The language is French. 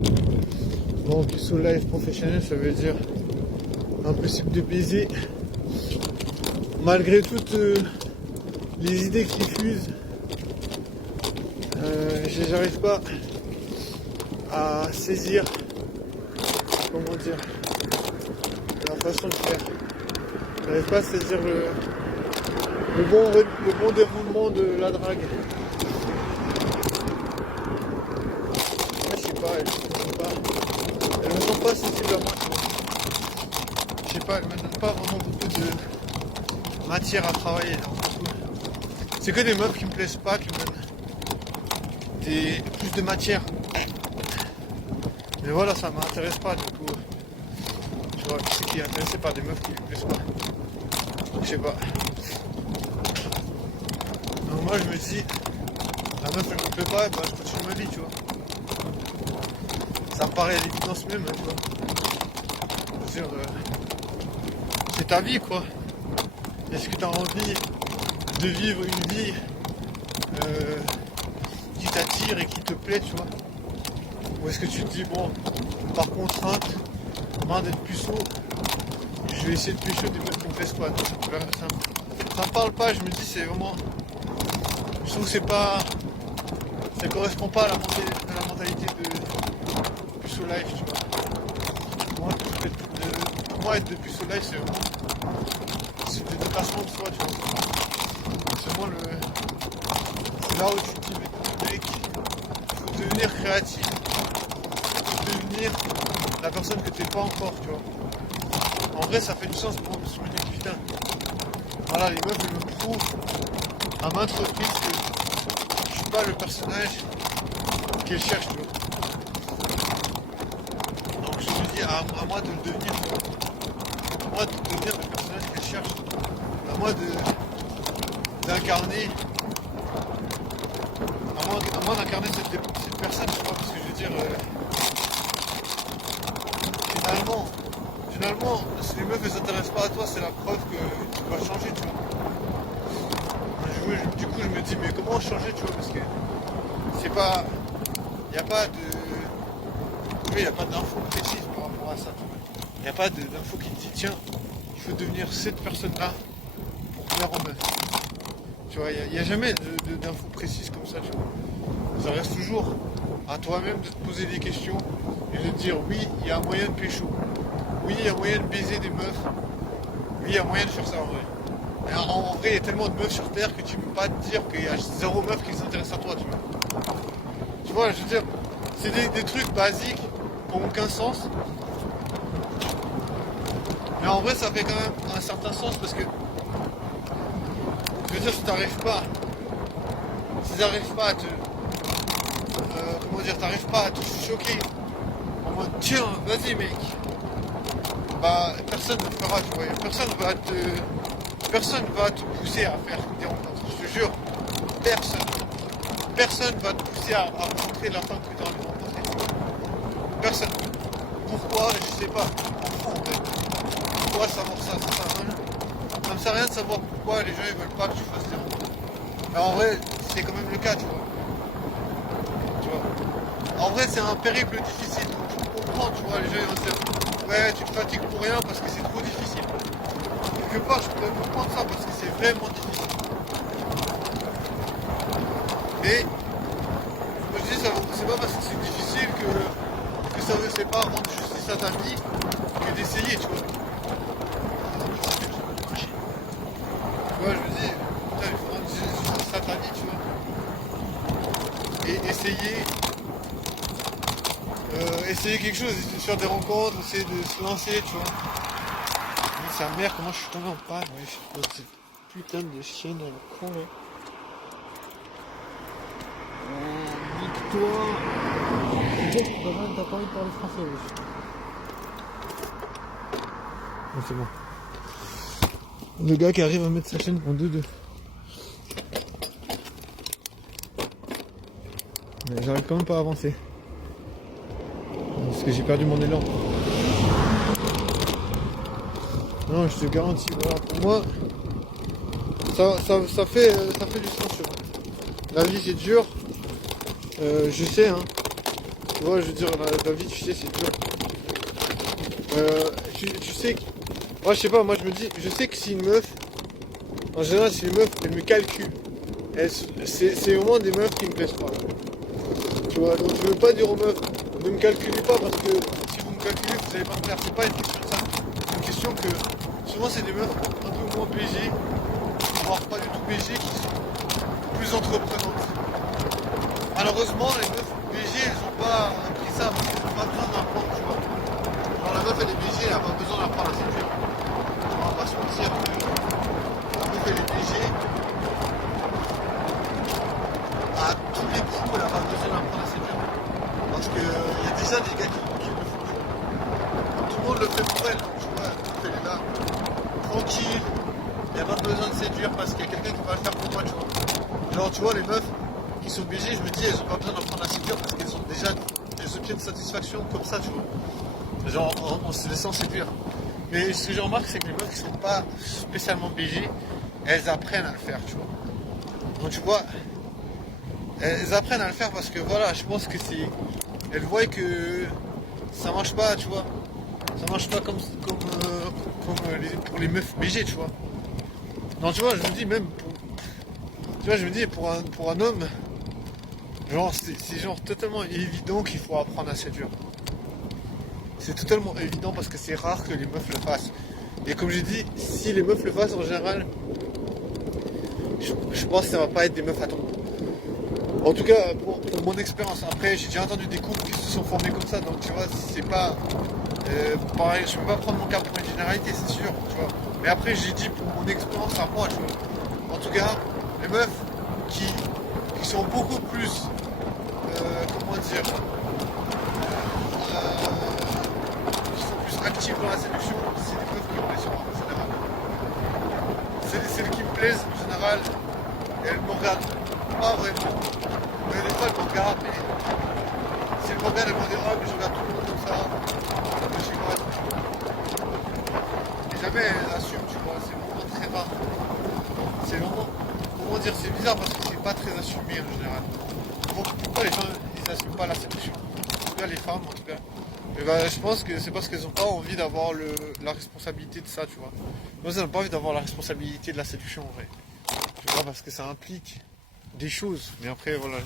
Bon, puceau live professionnel, ça veut dire impossible de baiser. Malgré toutes les idées qui fusent, j'arrive pas à saisir, comment dire, la façon de faire. J'arrive pas à saisir le bon déroulement de la drague. Je sais pas, elle me semble pas sensible à moi, tu vois. Je sais pas, elle me donne pas vraiment beaucoup de matière à travailler. C'est que des meufs qui me plaisent pas, qui me donnent plus de matière. Mais voilà, ça m'intéresse pas du coup. Tu vois, qui c'est qui est intéressé par des meufs qui lui plaisent pas. Je sais pas. Donc moi je me dis, la meuf elle me plaît pas, bah, je continue ma vie, tu vois. Ça me paraît à l'évidence même, tu vois. Je veux dire, c'est ta vie quoi. Est-ce que tu as envie de vivre une vie qui t'attire et qui te plaît, tu vois? Ou est-ce que tu te dis, bon, par contrainte, marre d'être puceau, je vais essayer de pécho des meufs qui me plaisent pas. Non, ça me parle pas, je me dis, c'est vraiment. Je trouve que c'est pas. Ça correspond pas à la mentalité de puceau life, tu vois. Pour moi, être de puceau life, c'est vraiment. C'est le dépassement de soi, tu vois. C'est vraiment c'est là où tu te dis, mec, il faut devenir créatif. Il faut devenir la personne que tu n'es pas encore, tu vois. En vrai, ça fait du sens pour moi, parce que je me dis, putain, voilà, les meufs, elles me prouvent à maintes reprises que je suis pas le personnage qu'elles cherchent, tu vois. Donc je me dis, à moi de le devenir, tu vois. À moi de devenir le personnage qu'elles cherchent. À moi d'incarner, à moi d'incarner cette personne, tu vois, parce que je veux dire, finalement, si les meufs ne s'intéressent pas à toi, c'est la preuve que tu dois changer, tu vois. Du coup, je me dis, mais comment changer, tu vois, parce que c'est pas, il n'y a pas d'infos précises par rapport à ça, tu vois. Il n'y a pas d'infos qui te dit, tiens, il faut devenir cette personne-là pour plaire aux meufs. Tu vois, il n'y a jamais d'infos précises comme ça, tu vois. Ça reste toujours à toi-même de te poser des questions et de te dire, oui, il y a un moyen de pécho. Oui, il y a moyen de baiser des meufs. Oui, il y a moyen de faire ça en vrai. Et en vrai, il y a tellement de meufs sur Terre que tu peux pas te dire qu'il y a zéro meuf qui s'intéresse à toi, tu vois. Tu vois, je veux dire, c'est des trucs basiques qui n'ont aucun sens. Mais en vrai, ça fait quand même un certain sens parce que, je veux dire, si t'arrives pas à te, t'arrives pas à te choquer en mode, tiens, vas-y mec, bah personne ne le fera, tu vois, personne va te pousser à faire des rencontres, je te jure, personne va te pousser à rencontrer la femme que tu as envie de rencontrer, personne. Pourquoi? Je sais pas, en fait. Pourquoi savoir ça? Ça me sert à rien de savoir pourquoi les gens ils veulent pas que tu fasses des rencontres. Mais en vrai, c'est quand même le cas, tu vois. En vrai, c'est un périple difficile, donc je comprends, tu vois, les gens ils vont se dire, ouais, tu te fatigues pour rien parce que c'est trop difficile. Quelque part, je pourrais comprendre ça parce que c'est vraiment difficile. Mais, je me dis, c'est pas parce que c'est difficile que ça ne sait pas rendre justice à ta vie que d'essayer, tu vois. Tu vois, je me dis, putain, il faut rendre justice à ta vie, tu vois. Et essayer quelque chose, essayer de faire des rencontres, essayer de se lancer, tu vois. Mais sa mère, comment je suis tombé en panne, ouais, cette putain de chienne, elle est con, là. Nique-toi. T'as pas envie de parler français, wesh. Bon, c'est bon. Le gars qui arrive à mettre sa chaîne en 2-2. Mais j'arrive quand même pas à avancer. Parce que j'ai perdu mon élan. Non, je te garantis, voilà, pour moi, ça fait du sens, tu vois. La vie c'est dur, je sais, hein. Tu vois, je veux dire, la vie, tu sais, c'est dur. Tu sais que... Moi, je sais pas, moi, je me dis, je sais que si une meuf, en général, si une meuf, elle me calcule, c'est vraiment des meufs qui me plaisent pas. Tu vois, donc je veux pas dire aux meufs, ne me calculez pas parce que si vous me calculez, vous allez pas me plaire. C'est pas une question de ça. C'est une question que souvent, c'est des meufs un peu moins BG, voire pas du tout BG, qui sont plus entreprenantes. Malheureusement, les meufs BG, elles ont pas appris ça parce qu'elles ont pas besoin d'apprendre, tu vois. Genre la meuf, elle est BG, elle a pas besoin d'apprendre à séduire. On va pas se mentir que la meuf, elle est BG. À tous les coups, elle a pas besoin d'apprendre à séduire. Parce qu'il y a déjà des gars qui le font, tu vois. Tout le monde le fait pour elle, donc tu vois, elle est là, tranquille. Il n'y a pas besoin de séduire parce qu'il y a quelqu'un qui va le faire pour moi, tu vois. Genre, tu vois, les meufs qui sont BG, je me dis, elles ont pas besoin d'apprendre à séduire parce qu'elles ont déjà, elles obtiennent satisfaction comme ça, tu vois. Genre, en se laissant séduire. Mais ce que je remarque, c'est que les meufs qui sont pas spécialement BG, elles apprennent à le faire, tu vois. Donc, tu vois, elles apprennent à le faire parce que voilà, je pense que c'est. Elles voient que ça marche pas, tu vois. Ça marche pas pour les meufs BG, tu vois. Non, tu vois, je me dis même pour. Tu vois, je me dis pour un homme, genre c'est genre totalement évident qu'il faut apprendre à séduire. C'est totalement évident parce que c'est rare que les meufs le fassent. Et comme j'ai dit, si les meufs le fassent en général, je pense que ça va pas être des meufs à ton. En tout cas, pour mon expérience. Après, j'ai déjà entendu des couples qui se sont formés comme ça, donc tu vois, c'est pas. Pareil, je peux pas prendre mon cas pour une généralité, c'est sûr, tu vois. Mais après, j'ai dit pour mon expérience à moi, tu vois. En tout cas, les meufs qui sont beaucoup plus. Comment dire. Qui sont plus actives dans la séduction, c'est des meufs qui me plaisent en général. C'est celles qui me plaisent en général, elles me regardent pas vraiment. Mais des fois, elles me regardent, mais si elles me regardent, elles vont dire, ah, mais je regarde tout le monde comme ça. Mais je sais pas. Et jamais elles assument, tu vois, c'est vraiment très rare. C'est vraiment, comment dire, c'est bizarre parce que c'est pas très assumé en général. Pourquoi les gens, ils assument pas la séduction? En tout cas, les femmes, en tout cas. Et ben, je pense que c'est parce qu'elles n'ont pas envie d'avoir la responsabilité de ça, tu vois. Moi, elles n'ont pas envie d'avoir la responsabilité de la séduction, en vrai. Tu vois, parce que ça implique des choses. Mais après, voilà.